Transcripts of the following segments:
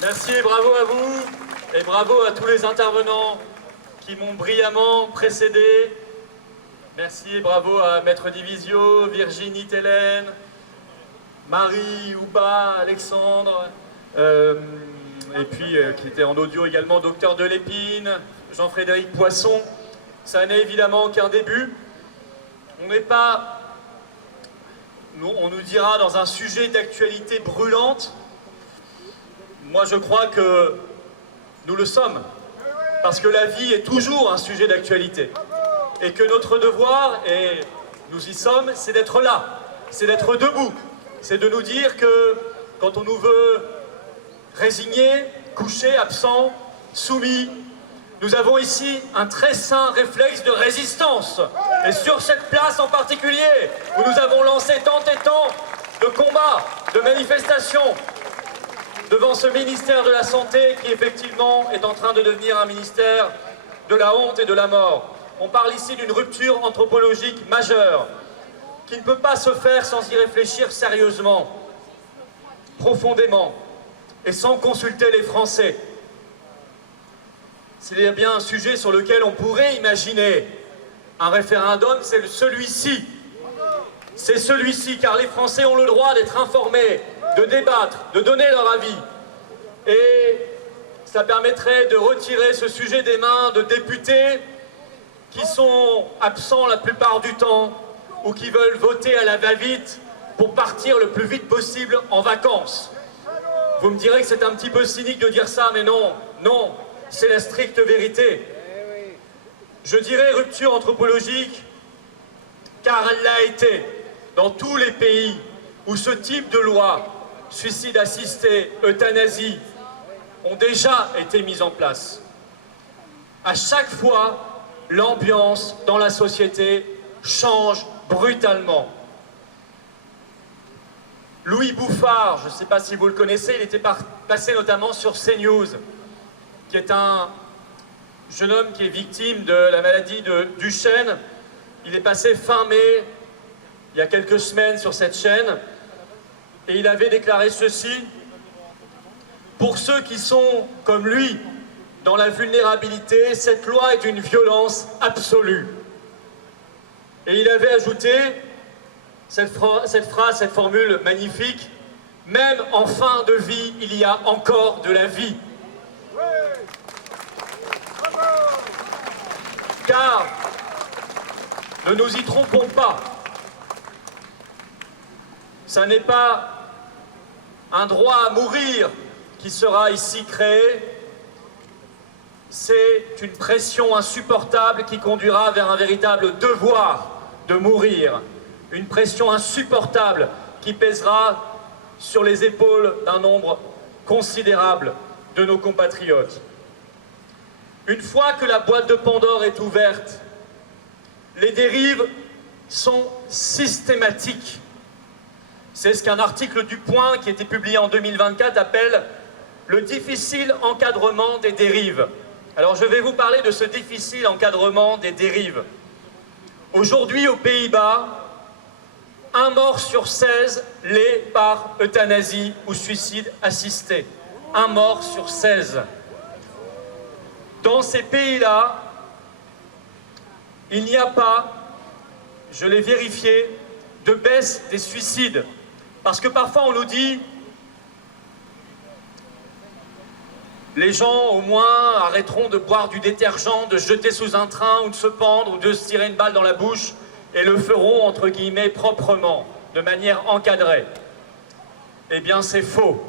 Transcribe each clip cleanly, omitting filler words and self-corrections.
Merci et bravo à vous, et bravo à tous les intervenants qui m'ont brillamment précédé. Merci et bravo à Maître Divisio, Virginie Télène, Marie, Ouba, Alexandre, et puis qui était en audio également, Docteur Delépine, Jean-Frédéric Poisson. Ça n'est évidemment qu'un début. On n'est pas, on nous dira, dans un sujet d'actualité brûlante. Moi, je crois que nous le sommes, parce que la vie est toujours un sujet d'actualité. Et que notre devoir, et nous y sommes, c'est d'être là, c'est d'être debout. C'est de nous dire que quand on nous veut résignés, couchés, absents, soumis, nous avons ici un très sain réflexe de résistance. Et sur cette place en particulier, où nous avons lancé tant et tant de combats, de manifestations, devant ce ministère de la Santé qui, effectivement, est en train de devenir un ministère de la honte et de la mort. On parle ici d'une rupture anthropologique majeure qui ne peut pas se faire sans y réfléchir sérieusement, profondément et sans consulter les Français. S'il y a bien un sujet sur lequel on pourrait imaginer un référendum, c'est celui-ci. C'est celui-ci, car les Français ont le droit d'être informés, de débattre, de donner leur avis. Et ça permettrait de retirer ce sujet des mains de députés qui sont absents la plupart du temps ou qui veulent voter à la va-vite pour partir le plus vite possible en vacances. Vous me direz que c'est un petit peu cynique de dire ça, mais non, non, c'est la stricte vérité. Je dirais rupture anthropologique, car elle l'a été dans tous les pays où ce type de loi, suicide assisté, euthanasie, ont déjà été mises en place. À chaque fois, l'ambiance dans la société change brutalement. Louis Bouffard, je ne sais pas si vous le connaissez, il était passé notamment sur CNews, qui est un jeune homme qui est victime de la maladie de Duchenne. Il est passé fin mai, il y a quelques semaines, sur cette chaîne, et il avait déclaré ceci: pour ceux qui sont, comme lui, dans la vulnérabilité, cette loi est d'une violence absolue. Et il avait ajouté cette phrase, cette formule magnifique: même en fin de vie, il y a encore de la vie. Car, ne nous y trompons pas, ça n'est pas un droit à mourir qui sera ici créé, c'est une pression insupportable qui conduira vers un véritable devoir de mourir. Une pression insupportable qui pèsera sur les épaules d'un nombre considérable de nos compatriotes. Une fois que la boîte de Pandore est ouverte, les dérives sont systématiques. C'est ce qu'un article du Point qui a été publié en 2024 appelle le difficile encadrement des dérives. Alors je vais vous parler de ce difficile encadrement des dérives. Aujourd'hui, aux Pays-Bas, un mort sur 16 l'est par euthanasie ou suicide assisté. Un mort sur 16. Dans ces pays-là, il n'y a pas, je l'ai vérifié, de baisse des suicides. Parce que parfois on nous dit, les gens au moins arrêteront de boire du détergent, de se jeter sous un train ou de se pendre ou de se tirer une balle dans la bouche et le feront entre guillemets proprement, de manière encadrée. Eh bien c'est faux.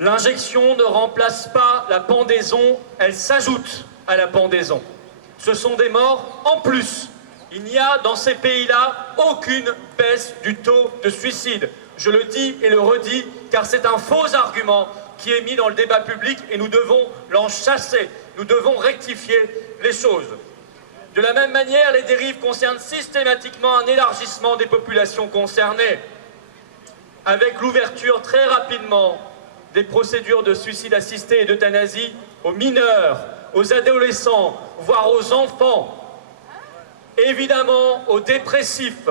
L'injection ne remplace pas la pendaison, elle s'ajoute à la pendaison. Ce sont des morts en plus. Il n'y a dans ces pays-là aucune baisse du taux de suicide. Je le dis et le redis, car c'est un faux argument qui est mis dans le débat public et nous devons l'en chasser. Nous devons rectifier les choses. De la même manière, les dérives concernent systématiquement un élargissement des populations concernées, avec l'ouverture très rapidement des procédures de suicide assisté et d'euthanasie aux mineurs, aux adolescents, voire aux enfants, évidemment aux dépressifs.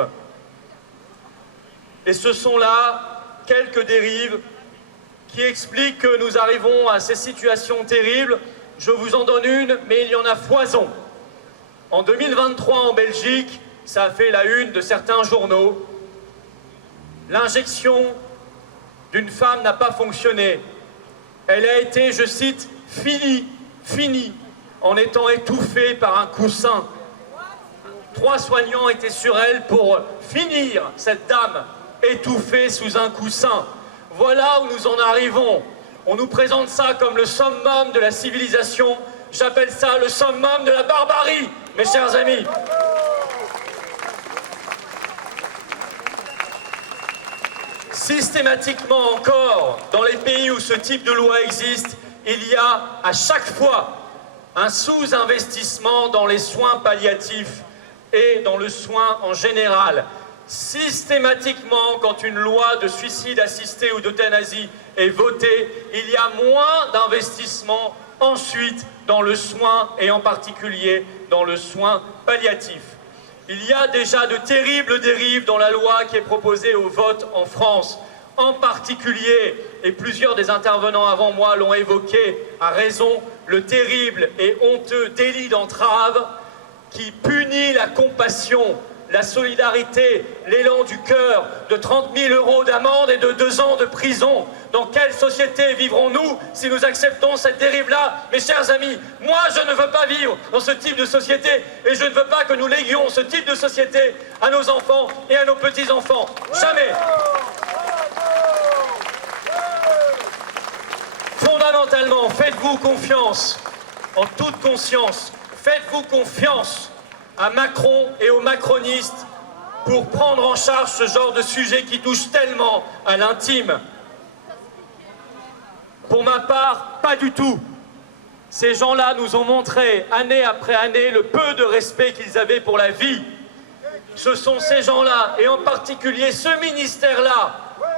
Et ce sont là quelques dérives qui expliquent que nous arrivons à ces situations terribles. Je vous en donne une, mais il y en a foison. En 2023, en Belgique, ça a fait la une de certains journaux. L'injection d'une femme n'a pas fonctionné. Elle a été, je cite, finie, en étant étouffée par un coussin. 3 soignants étaient sur elle pour finir cette dame étouffée sous un coussin. Voilà où nous en arrivons. On nous présente ça comme le summum de la civilisation. J'appelle ça le summum de la barbarie, mes chers amis. Systématiquement encore, dans les pays où ce type de loi existe, il y a à chaque fois un sous-investissement dans les soins palliatifs et dans le soin en général. Systématiquement, quand une loi de suicide assisté ou d'euthanasie est votée, il y a moins d'investissement ensuite dans le soin et en particulier dans le soin palliatif. Il y a déjà de terribles dérives dans la loi qui est proposée au vote en France. En particulier, et plusieurs des intervenants avant moi l'ont évoqué à raison, le terrible et honteux délit d'entrave qui punit la compassion, la solidarité, l'élan du cœur, de 30 000 € d'amende et de 2 ans de prison. Dans quelle société vivrons-nous si nous acceptons cette dérive-là? Mes chers amis, moi je ne veux pas vivre dans ce type de société et je ne veux pas que nous léguions ce type de société à nos enfants et à nos petits-enfants. Jamais. Fondamentalement, faites-vous confiance, en toute conscience, faites-vous confiance à Macron et aux macronistes pour prendre en charge ce genre de sujet qui touche tellement à l'intime. Pour ma part, pas du tout. Ces gens-là nous ont montré, année après année, le peu de respect qu'ils avaient pour la vie. Ce sont ces gens-là, et en particulier ce ministère-là,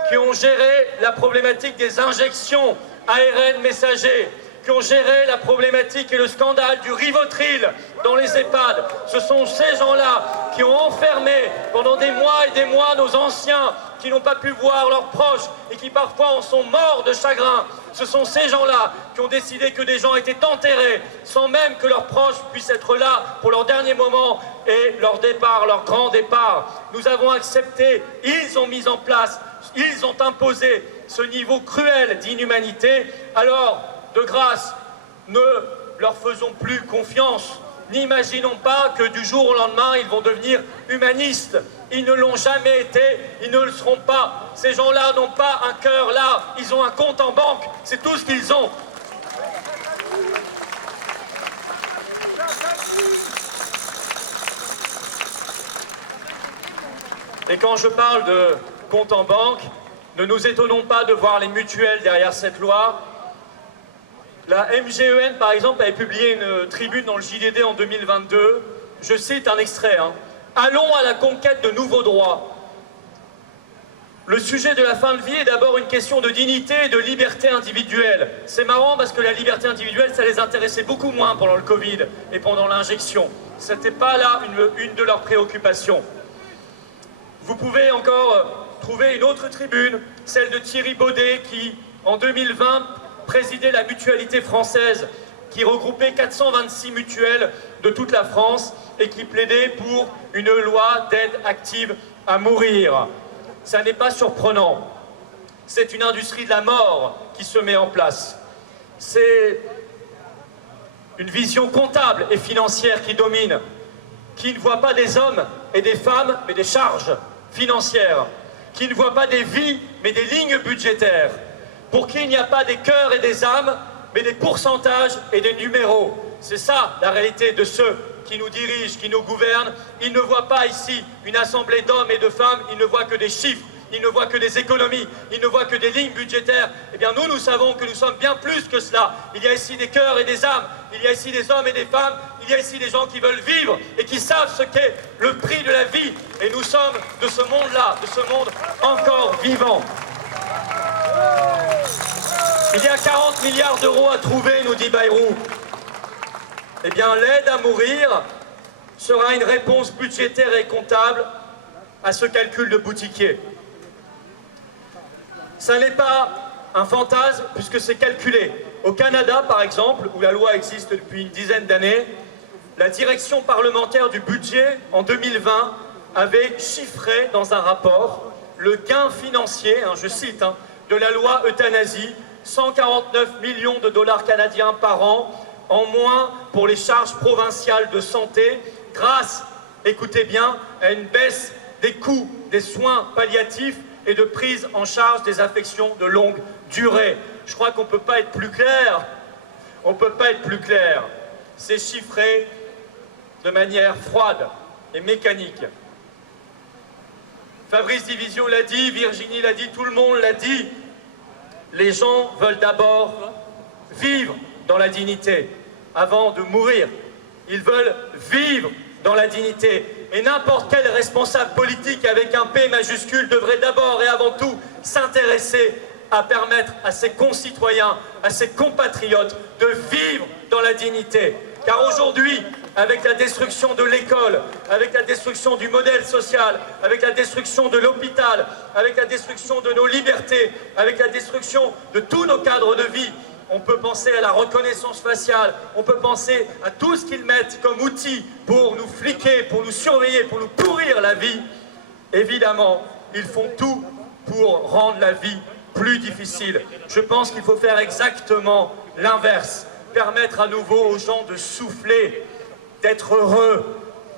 qui ont géré la problématique des injections ARN messager, qui ont géré la problématique et le scandale du Rivotril dans les EHPAD. Ce sont ces gens-là qui ont enfermé pendant des mois et des mois nos anciens qui n'ont pas pu voir leurs proches et qui parfois en sont morts de chagrin. Ce sont ces gens-là qui ont décidé que des gens étaient enterrés sans même que leurs proches puissent être là pour leur dernier moment et leur départ, leur grand départ. Nous avons accepté, ils ont mis en place, ils ont imposé ce niveau cruel d'inhumanité. Alors, de grâce, ne leur faisons plus confiance. N'imaginons pas que du jour au lendemain, ils vont devenir humanistes. Ils ne l'ont jamais été, ils ne le seront pas. Ces gens-là n'ont pas un cœur là, ils ont un compte en banque, c'est tout ce qu'ils ont. Et quand je parle de compte en banque, ne nous étonnons pas de voir les mutuelles derrière cette loi. La MGEN, par exemple, avait publié une tribune dans le JDD en 2022. Je cite un extrait. Allons à la conquête de nouveaux droits. Le sujet de la fin de vie est d'abord une question de dignité et de liberté individuelle. C'est marrant parce que la liberté individuelle, ça les intéressait beaucoup moins pendant le Covid et pendant l'injection. Ce n'était pas là une de leurs préoccupations. Vous pouvez encore trouver une autre tribune, celle de Thierry Baudet, qui, en 2020, présidait la mutualité française, qui regroupait 426 mutuelles de toute la France et qui plaidait pour une loi d'aide active à mourir. Ça n'est pas surprenant. C'est une industrie de la mort qui se met en place. C'est une vision comptable et financière qui domine, qui ne voit pas des hommes et des femmes, mais des charges financières, qui ne voit pas des vies, mais des lignes budgétaires, pour qui il n'y a pas des cœurs et des âmes, mais des pourcentages et des numéros. C'est ça la réalité de ceux qui nous dirigent, qui nous gouvernent. Ils ne voient pas ici une assemblée d'hommes et de femmes, ils ne voient que des chiffres, ils ne voient que des économies, ils ne voient que des lignes budgétaires. Eh bien nous savons que nous sommes bien plus que cela. Il y a ici des cœurs et des âmes, il y a ici des hommes et des femmes, il y a ici des gens qui veulent vivre et qui savent ce qu'est le prix de la vie. Et nous sommes de ce monde-là, de ce monde encore vivant. Il y a 40 milliards d'euros à trouver, nous dit Bayrou. Eh bien, l'aide à mourir sera une réponse budgétaire et comptable à ce calcul de boutiquier. Ça n'est pas Un fantasme puisque c'est calculé. Au Canada, par exemple, où la loi existe depuis une dizaine d'années, la direction parlementaire du budget en 2020 avait chiffré dans un rapport le gain financier, je cite, de la loi euthanasie, 149 millions de dollars canadiens par an, en moins pour les charges provinciales de santé, grâce, écoutez bien, à une baisse des coûts des soins palliatifs et de prise en charge des affections de longue durée. Je crois qu'on ne peut pas être plus clair. On ne peut pas être plus clair. C'est chiffré de manière froide et mécanique. Fabrice Divisio l'a dit, Virginie l'a dit, tout le monde l'a dit. Les gens veulent d'abord vivre dans la dignité avant de mourir. Ils veulent vivre dans la dignité. Et n'importe quel responsable politique avec un P majuscule devrait d'abord et avant tout s'intéresser à permettre à ses concitoyens, à ses compatriotes de vivre dans la dignité. Car aujourd'hui, avec la destruction de l'école, avec la destruction du modèle social, avec la destruction de l'hôpital, avec la destruction de nos libertés, avec la destruction de tous nos cadres de vie, on peut penser à la reconnaissance faciale, on peut penser à tout ce qu'ils mettent comme outil pour nous fliquer, pour nous surveiller, pour nous pourrir la vie. Évidemment, ils font tout pour rendre la vie plus difficile. Je pense qu'il faut faire exactement l'inverse, permettre à nouveau aux gens de souffler, d'être heureux,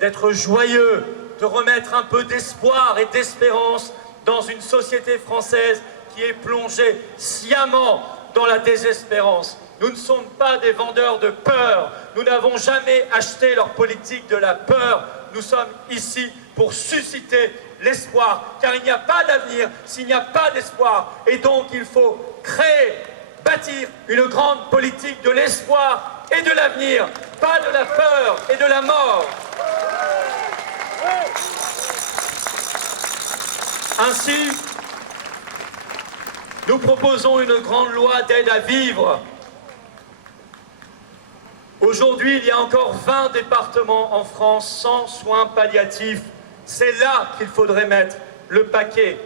d'être joyeux, de remettre un peu d'espoir et d'espérance dans une société française qui est plongée sciemment dans la désespérance. Nous ne sommes pas des vendeurs de peur. Nous n'avons jamais acheté leur politique de la peur. Nous sommes ici pour susciter l'espoir, car il n'y a pas d'avenir s'il n'y a pas d'espoir. Et donc il faut créer, bâtir une grande politique de l'espoir et de l'avenir, pas de la peur et de la mort. Ainsi, nous proposons une grande loi d'aide à vivre. Aujourd'hui, il y a encore 20 départements en France sans soins palliatifs. C'est là qu'il faudrait mettre le paquet.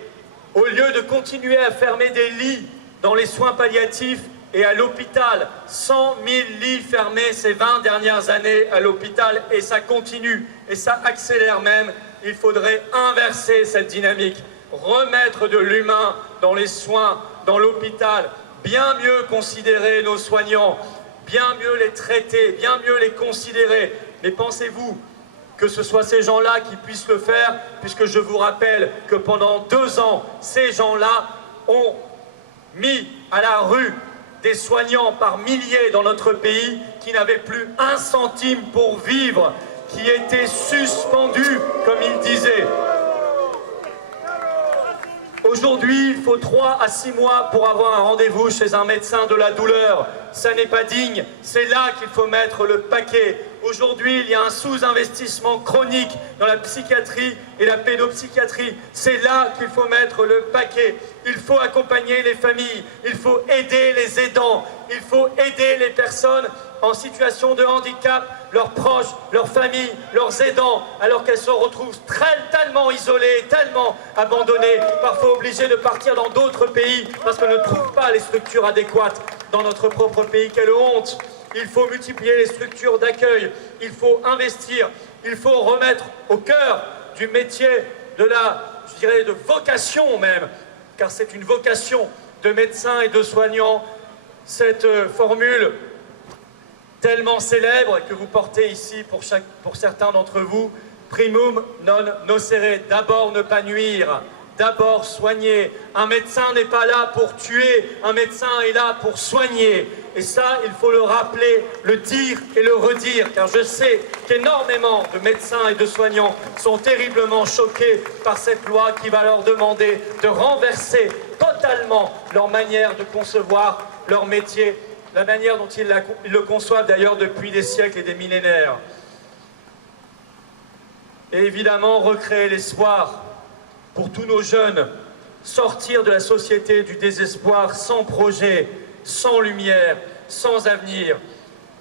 Au lieu de continuer à fermer des lits dans les soins palliatifs et à l'hôpital, 100 000 lits fermés ces 20 dernières années à l'hôpital, et ça continue, et ça accélère même. Il faudrait inverser cette dynamique, remettre de l'humain dans les soins, dans l'hôpital, bien mieux considérer nos soignants, bien mieux les traiter, bien mieux les considérer. Mais pensez-vous que ce soit ces gens-là qui puissent le faire, puisque je vous rappelle que pendant 2 ans, ces gens-là ont mis à la rue des soignants par milliers dans notre pays qui n'avaient plus un centime pour vivre, qui étaient suspendus, comme ils disaient. Aujourd'hui, il faut 3 à 6 mois pour avoir un rendez-vous chez un médecin de la douleur. Ça n'est pas digne, c'est là qu'il faut mettre le paquet. Aujourd'hui, il y a un sous-investissement chronique dans la psychiatrie et la pédopsychiatrie. C'est là qu'il faut mettre le paquet. Il faut accompagner les familles, il faut aider les aidants, il faut aider les personnes en situation de handicap, leurs proches, leurs familles, leurs aidants, alors qu'elles se retrouvent tellement isolées, tellement abandonnées, parfois obligées de partir dans d'autres pays parce qu'elles ne trouvent pas les structures adéquates dans notre propre pays. Quelle honte! Il faut multiplier les structures d'accueil, il faut investir, il faut remettre au cœur du métier de je dirais, de vocation même, car c'est une vocation de médecins et de soignants, cette formule tellement célèbre que vous portez ici pour certains d'entre vous, primum non nocere, d'abord ne pas nuire, d'abord soigner. Un médecin n'est pas là pour tuer, un médecin est là pour soigner. Et ça, il faut le rappeler, le dire et le redire, car je sais qu'énormément de médecins et de soignants sont terriblement choqués par cette loi qui va leur demander de renverser totalement leur manière de concevoir leur métier, la manière dont ils le conçoivent d'ailleurs depuis des siècles et des millénaires. Et évidemment, recréer l'espoir pour tous nos jeunes, sortir de la société du désespoir sans projet, sans lumière, sans avenir,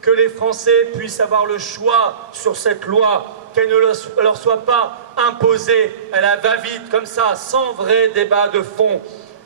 que les Français puissent avoir le choix sur cette loi, qu'elle ne leur soit pas imposée à la va-vite, comme ça, sans vrai débat de fond.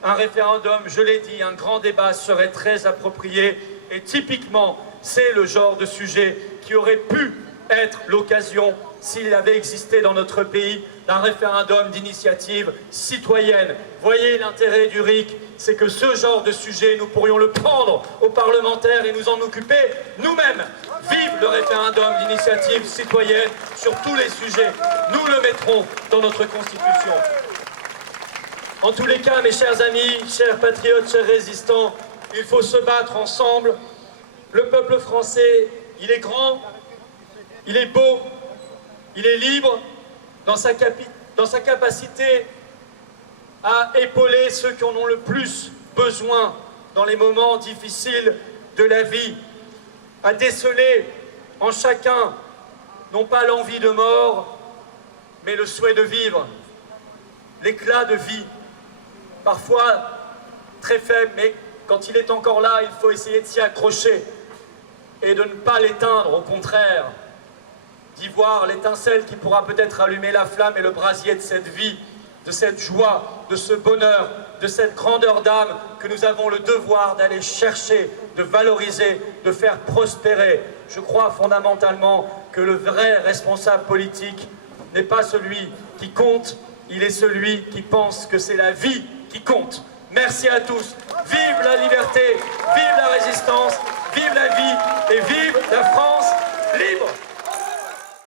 un référendum, je l'ai dit, un grand débat serait très approprié. Et typiquement, c'est le genre de sujet qui aurait pu être l'occasion, s'il avait existé dans notre pays, d'un référendum d'initiative citoyenne. Voyez l'intérêt du RIC, c'est que ce genre de sujet, nous pourrions le prendre aux parlementaires et nous en occuper nous-mêmes. Vive le référendum d'initiative citoyenne sur tous les sujets. Nous le mettrons dans notre Constitution. En tous les cas, mes chers amis, chers patriotes, chers résistants, il faut se battre ensemble. Le peuple français, il est grand, il est beau, il est libre dans sa capacité à épauler ceux qui en ont le plus besoin dans les moments difficiles de la vie, à déceler en chacun, non pas l'envie de mort, mais le souhait de vivre, l'éclat de vie, parfois très faible, mais quand il est encore là, il faut essayer de s'y accrocher et de ne pas l'éteindre, au contraire, d'y voir l'étincelle qui pourra peut-être allumer la flamme et le brasier de cette vie, de cette joie, de ce bonheur, de cette grandeur d'âme que nous avons le devoir d'aller chercher, de valoriser, de faire prospérer. Je crois fondamentalement que le vrai responsable politique n'est pas celui qui compte, il est celui qui pense que c'est la vie qui compte. Merci à tous. Vive la liberté, vive la résistance, vive la vie et vive la France libre!